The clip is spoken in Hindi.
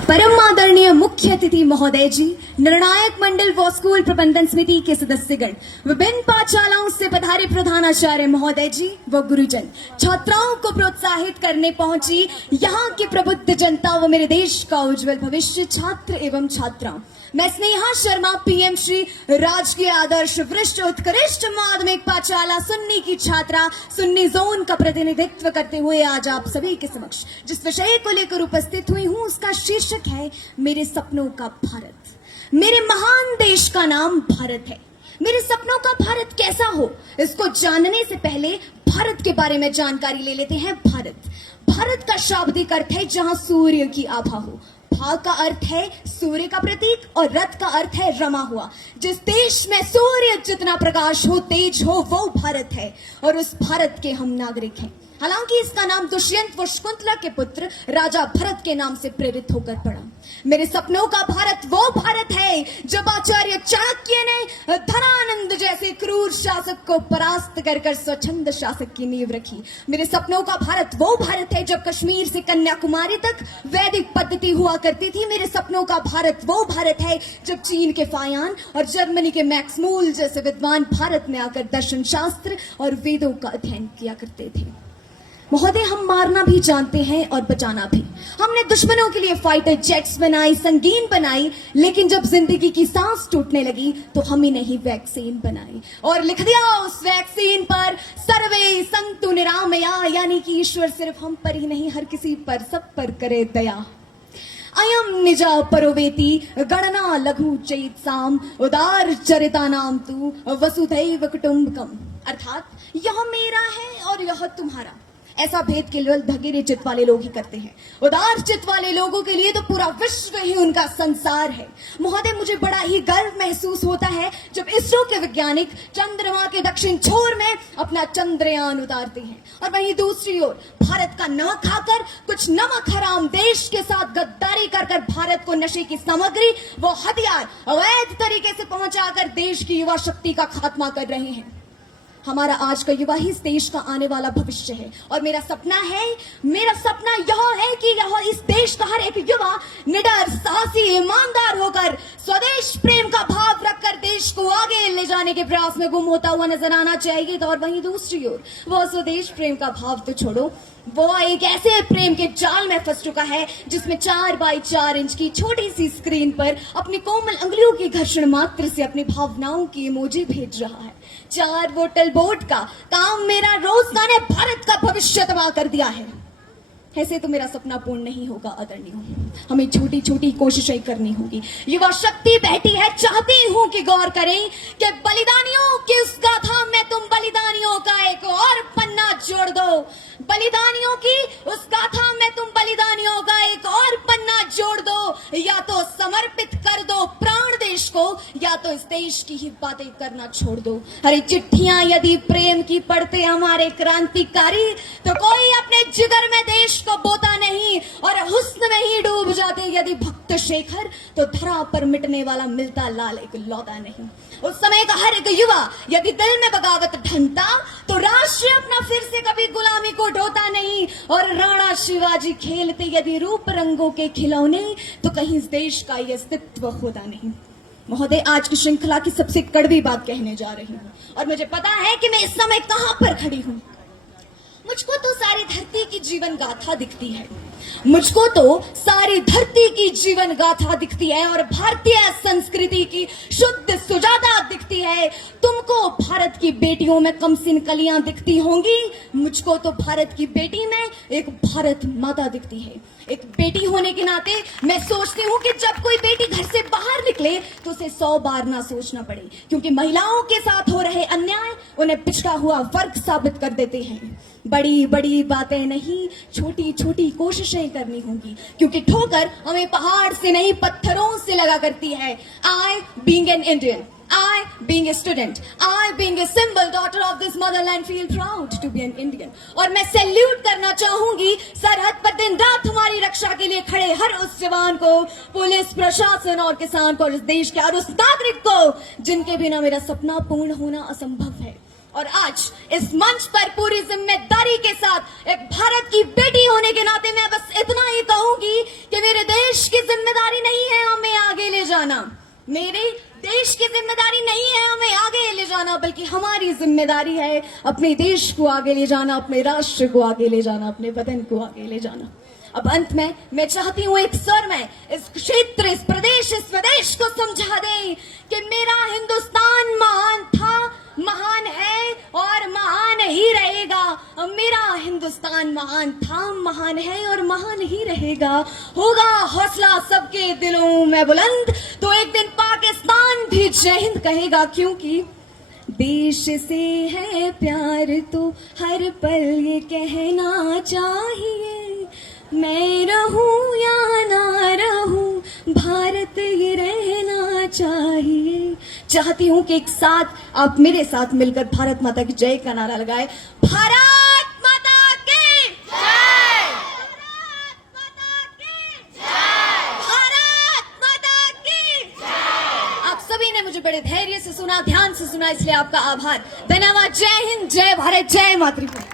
परम आदरणीय मुख्य अतिथि महोदय जी, निर्णायक मंडल व स्कूल प्रबंधन समिति के सदस्यगण, विभिन्न पाठशालाओं से पधारे प्रधानाचार्य महोदय जी व गुरुजन, छात्राओं को प्रोत्साहित करने पहुंची यहाँ की प्रबुद्ध जनता व मेरे देश का उज्जवल भविष्य छात्र एवं छात्राओं, मैं स्नेहा शर्मा पीएम श्री राजकीय आदर्श वरिष्ठ उत्कृष्ट माध्यमिक पाठशाला सुन्नी की छात्रा सुन्नी जोन का प्रतिनिधित्व करते हुए आज आप सभी के समक्ष जिस विषय को लेकर उपस्थित हुई हूँ उसका शीर्षक है मेरे सपनों का भारत। मेरे महान देश का नाम भारत है। मेरे सपनों का भारत कैसा हो, इसको जानने से पहले भारत के बारे में जानकारी ले लेते हैं। भारत का शाब्दिक अर्थ है जहां सूर्य की आभा हो। भा का अर्थ है सूर्य का प्रतीक और रथ का अर्थ है रमा हुआ। जिस देश में सूर्य जितना प्रकाश हो, तेज हो, वो भारत है और उस भारत के हम नागरिक हैं। हालांकि इसका नाम दुष्यंत व शकुंतला के पुत्र राजा भरत के नाम से प्रेरित होकर पड़ा। मेरे सपनों का भारत वो भारत है जब आचार्य चाणक्य ने धनानंद जैसे क्रूर शासक को परास्त कर स्वच्छंद शासक की नींव रखी। मेरे सपनों का भारत वो भारत है जब कश्मीर से कन्याकुमारी तक वैदिक पद्धति हुआ करती थी। मेरे सपनों का भारत वो भारत है जब चीन के फायान और जर्मनी के मैक्स मूल जैसे विद्वान भारत में आकर दर्शन शास्त्र और वेदों का अध्ययन किया करते थे। महोदय, हम मारना भी जानते हैं और बचाना भी। हमने दुश्मनों के लिए फाइटर जेट्स बनाई, संगीन बनाई, लेकिन जब जिंदगी की सांस टूटने लगी तो हम ही नहीं वैक्सीन बनाई और लिख दिया उस वैक्सीन पर सर्वे संतु निरामया, यानी कि ईश्वर सिर्फ हम पर ही नहीं हर किसी पर, सब पर करे दया। अयम निजा परोवेति गणना लघु चैत्साम उदार चरिता नाम तू वसुधैव कुटुंबकम, अर्थात यह मेरा है और यह तुम्हारा। ऐसा भेद केवल धगेरे चित्त वाले लोग ही करते हैं। उदार चित्त वाले लोगों के लिए तो पूरा विश्व ही उनका संसार है। महोदय, मुझे बड़ा ही गर्व महसूस होता है जब इसरो के वैज्ञानिक चंद्रमा के दक्षिण छोर में अपना चंद्रयान उतारते हैं और वहीं दूसरी ओर भारत का न खाकर कुछ नमक हराम देश के साथ गद्दारी कर भारत को नशे की सामग्री वो हथियार अवैध तरीके से पहुंचाकर देश की युवा शक्ति का खात्मा कर रहे हैं। हमारा आज का युवा ही इस देश का आने वाला भविष्य है और मेरा सपना यह है कि यह इस देश का हर एक युवा निडर, साहसी, ईमानदार होकर स्वदेश प्रेम का भाव रखकर देश को आगे ले जाने के प्रयास में गुम होता हुआ नजर आना चाहिए। तो और वहीं दूसरी ओर वह स्वदेश प्रेम का भाव तो छोड़ो, वो एक ऐसे प्रेम के जाल में फंस चुका है जिसमें 4 बाई 4 इंच की छोटी सी स्क्रीन पर अपनी कोमल अंगुलियों की घर्षण मात्र से अपनी भावनाओं की इमोजी भेज रहा है। 4 बोतल बोट का काम मेरा रोजगार ने भारत का भविष्य तबाह कर दिया है। ऐसे तो मेरा सपना पूर्ण नहीं होगा आदरणीय, हमें छोटी छोटी कोशिशें करनी होगी। युवा शक्ति बहती है, चाहती हूँ कि गौर करें कि बलिदानियों की उस गाथा में तुम बलिदानियों का एक और पन्ना जोड़ दो। बलिदानियों की उस गाथा में तुम बलिदानियों का एक और पन्ना जोड़ दो, या तो समर्पित कर दो प्राण देश को या तो इस देश की ही बातें करना छोड़ दो। अरे चिट्ठियां यदि प्रेम की पढ़ते हमारे क्रांतिकारी तो कोई अपने जिगर में देश को बोता नहीं और हुस्न में ही डूब जाते यदि भक्त शेखर, तो धरा पर मिटने वाला मिलता लाल एक लौता नहीं। उस समय का हर एक युवा यदि दिल में बगावत ढंगता तो राष्ट्र अपना फिर से कभी गुलामी को ढोता नहीं और राणा शिवाजी खेलते यदि रूप रंगों के खिलौने तो कहीं इस देश का ये अस्तित्व होता नहीं। महोदय, आज की श्रृंखला की सबसे कड़वी बात कहने जा रही हूँ और मुझे पता है कि मैं इस समय कहां पर खड़ी हूँ। मुझको तो सारी धरती की जीवन गाथा दिखती है, मुझको तो सारी धरती की जीवन गाथा दिखती है और भारतीय संस्कृति की शुद्ध सुजाता दिखती है। तुमको भारत की बेटियों में कमसिन कलियां दिखती होंगी, मुझको तो भारत की बेटी में एक भारत माता दिखती है। एक बेटी होने के नाते मैं सोचती हूँ कि जब कोई बेटी घर से बाहर निकले तो उसे 100 बार ना सोचना पड़े, क्योंकि महिलाओं के साथ हो रहे अन्याय उन्हें पिछड़ा हुआ वर्ग साबित कर देते हैं। बड़ी बड़ी बातें नहीं, छोटी छोटी कोशिशें करनी होंगी, क्योंकि ठोकर हमें पहाड़ से नहीं पत्थरों से लगा करती है। I being an Indian, I being a student, I being a symbol daughter of this motherland feel proud to be an Indian। और मैं सैल्यूट करना चाहूंगी सरहद पर दिन रात हमारी रक्षा के लिए खड़े हर उस जवान को, पुलिस प्रशासन और किसान को और इस देश के हर उस नागरिक को जिनके बिना मेरा सपना पूर्ण होना असंभव है। और आज इस मंच पर पूरी जिम्मेदारी के साथ एक भारत की बेटी होने के नाते मैं बस इतना ही कहूंगी कि मेरे देश की जिम्मेदारी नहीं है हमें आगे ले जाना, मेरे देश की जिम्मेदारी नहीं है हमें आगे ले जाना, बल्कि हमारी जिम्मेदारी है अपने देश को आगे ले जाना, अपने राष्ट्र को आगे ले जाना, अपने वतन को आगे ले जाना। अब अंत में मैं चाहती हूँ एक स्वर में इस क्षेत्र, इस प्रदेश, इस स्वदेश को समझा दें कि मेरा हिंदुस्तान महान था, महान है और महान ही रहेगा। मेरा हिंदुस्तान महान था, महान है और महान ही रहेगा। होगा हौसला सबके दिलों में बुलंद तो एक दिन पाकिस्तान भी जय हिंद कहेगा, क्योंकि देश से है प्यार तो हर पल ये कहना चाहिए, मैं रहूं या ना रहूं भारत ये रहना चाहिए। चाहती हूं कि एक साथ आप मेरे साथ मिलकर भारत माता की जय का नारा लगाए। भारत माता की जय, भारत माता की जय, भारत माता की जय। आप सभी ने मुझे बड़े धैर्य से सुना, ध्यान से सुना, इसलिए आपका आभार, धन्यवाद। जय हिंद, जय भारत, जय मातृभूमि।